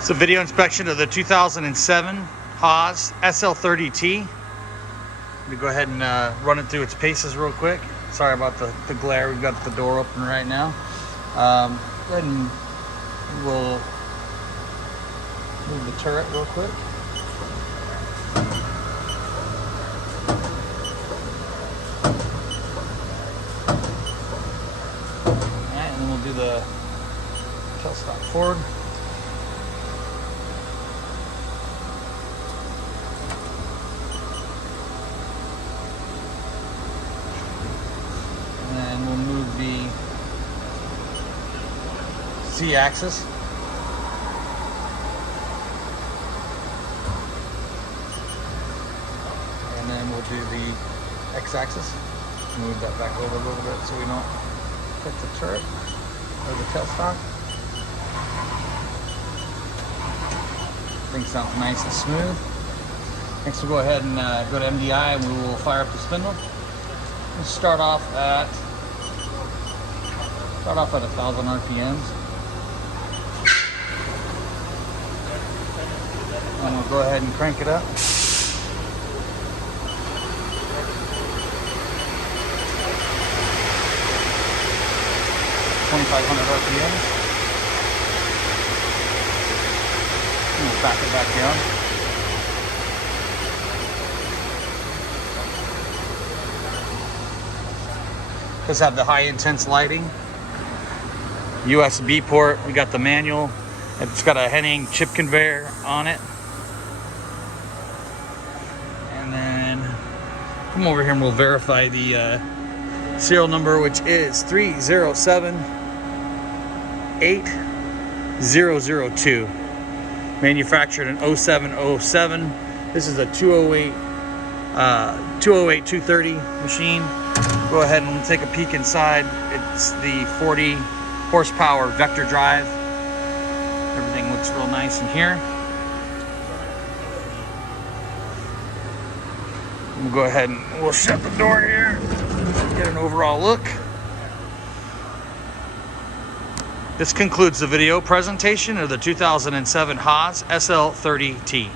It's a video inspection of the 2007 HAAS SL-30T. Let me go ahead and run it through its paces real quick. Sorry about the glare. We've got the door open right now. Go ahead and we'll move the turret real quick. Alright, and then we'll do the tailstock forward. And we'll move the Z-axis. And then we'll do the X-axis. Move that back over a little bit so we don't hit the turret or the tailstock. Everything sounds nice and smooth. Next we'll go ahead and go to MDI and we will fire up the spindle. We'll start off at 1,000 RPMs. And we'll go ahead and crank it up. 2,500 RPMs. And we'll back it back down. Does have the high intense lighting. USB port. We got the manual. It's got a Henning chip conveyor on it. And then come over here and we'll verify the serial number, which is 3078002. Manufactured in 0707. This is a 230 machine. Go ahead and take a peek inside. It's the 40 horsepower vector drive. Everything looks real nice in here. We'll go ahead and we'll shut the door here. Get an overall look. This concludes the video presentation of the 2007 HAAS SL-30T.